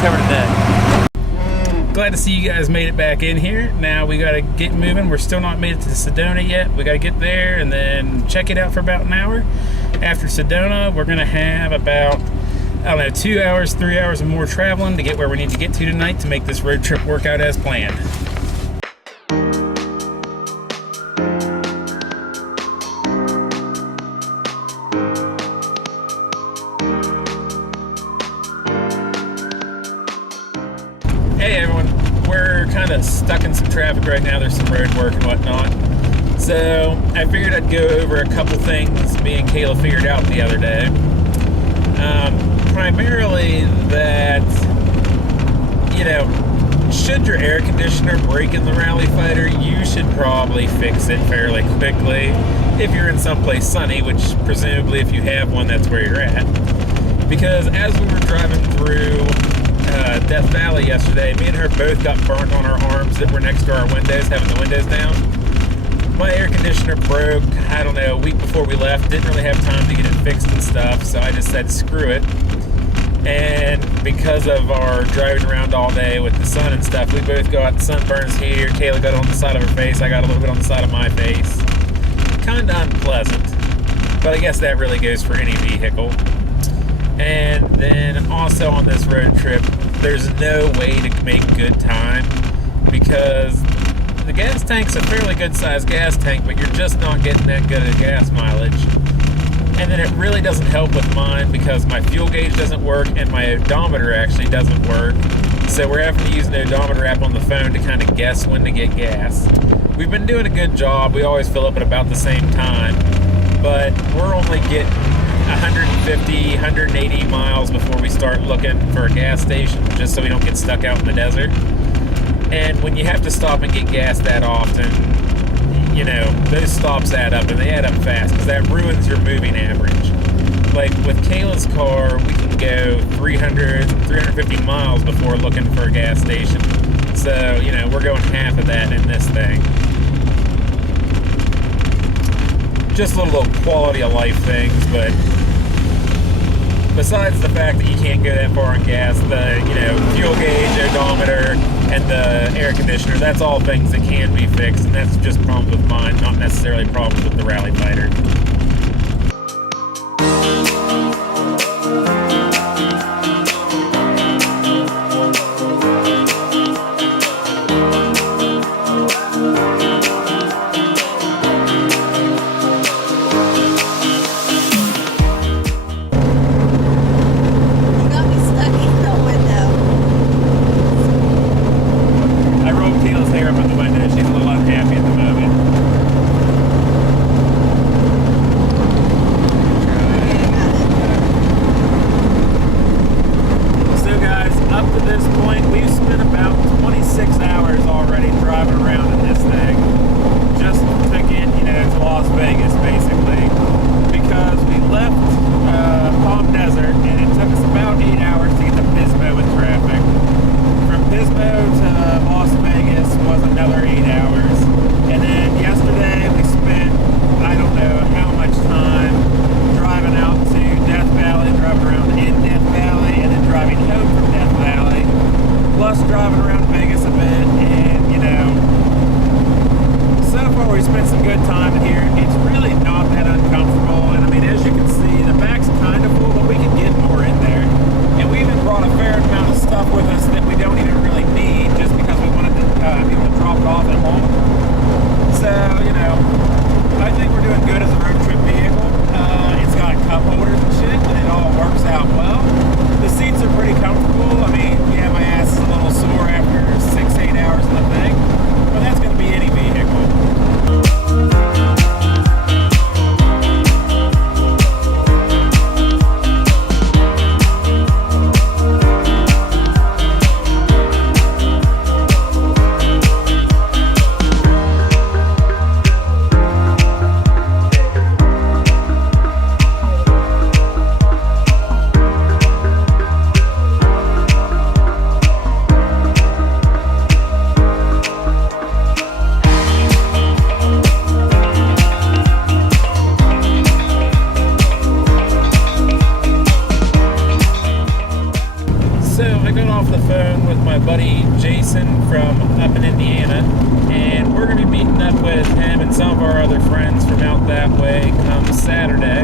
cover today. Glad to see you guys made it back in here. Now we gotta get moving. We're still not made it to Sedona yet. We gotta get there and then check it out for about an hour. After Sedona, we're gonna have about, I don't know, 2 hours, 3 hours of more traveling to get where we need to get to tonight to make this road trip work out as planned. Hey everyone, we're kind of stuck in some traffic right now. There's some road work and whatnot. So I figured I'd go over a couple things me and Kayla figured out the other day. Primarily that, you know, should your air conditioner break in the Rally Fighter, you should probably fix it fairly quickly if you're in someplace sunny, which presumably if you have one, that's where you're at. Because as we were driving through Death Valley yesterday, me and her both got burnt on our arms that were next to our windows, having the windows down. My air conditioner broke, I don't know, a week before we left. Didn't really have time to get it fixed and stuff, so I just said screw it. And because of our driving around all day with the sun and stuff, we both got sunburns here. Kayla got it on the side of her face, I got a little bit on the side of my face. Kinda unpleasant, but I guess that really goes for any vehicle. And then also on this road trip, there's no way to make good time because the gas tank's a fairly good sized gas tank, but you're just not getting that good of gas mileage. And then it really doesn't help with mine because my fuel gauge doesn't work and my odometer actually doesn't work. So we're having to use an odometer app on the phone to kind of guess when to get gas. We've been doing a good job. We always fill up at about the same time, but we're only getting 150, 180 miles before we start looking for a gas station, just so we don't get stuck out in the desert. And when you have to stop and get gas that often, you know, those stops add up, and they add up fast, because that ruins your moving average. Like, with Kayla's car, we can go 300, 350 miles before looking for a gas station. So, you know, we're going half of that in this thing. Just little quality of life things, but besides the fact that you can't go that far on gas, the, you know, fuel gauge, odometer, and the air conditioner, that's all things that can be fixed, and that's just problems with mine, not necessarily problems with the Rally Fighter. buddy Jason from up in Indiana, and we're going to be meeting up with him and some of our other friends from out that way come Saturday.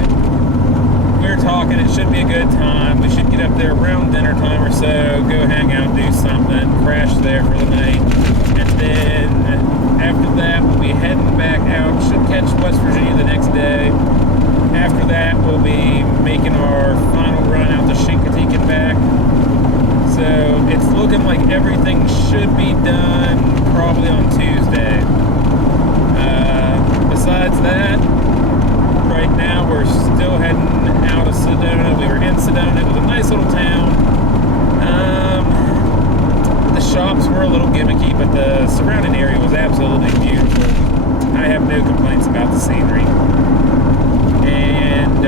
We're talking, it should be a good time. We should get up there around dinner time or so, go hang out, do something, crash there for the night, and then after that we'll be heading back out. Should catch West Virginia the next day. After that we'll be making our final run out to Chincoteague and back. So it's looking like everything should be done probably on Tuesday. Besides that, right now we're still heading out of Sedona. We were in Sedona. It was a nice little town. The shops were a little gimmicky, but the surrounding area was absolutely beautiful. I have no complaints about the scenery. And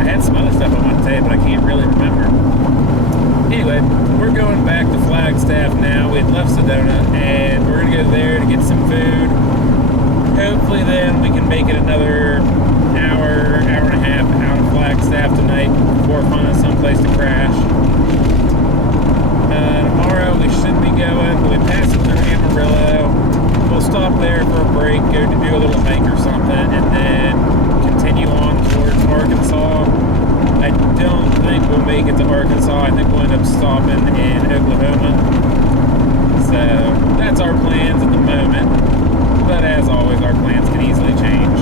I had some other stuff I wanted to say, but I can't really remember. Anyway, we're going back to Flagstaff now. We had left Sedona, and we're going to go there to get some food. Hopefully then we can make it another hour and a half out of Flagstaff tonight before finding someplace to crash. Tomorrow we should be going. We'll be passing through Amarillo. We'll stop there for a break, go to do a little hike or something, and then continue on towards Arkansas. I don't think we'll make it to Arkansas. I think we'll end up stopping in Oklahoma. So that's our plans at the moment. But as always, our plans can easily change.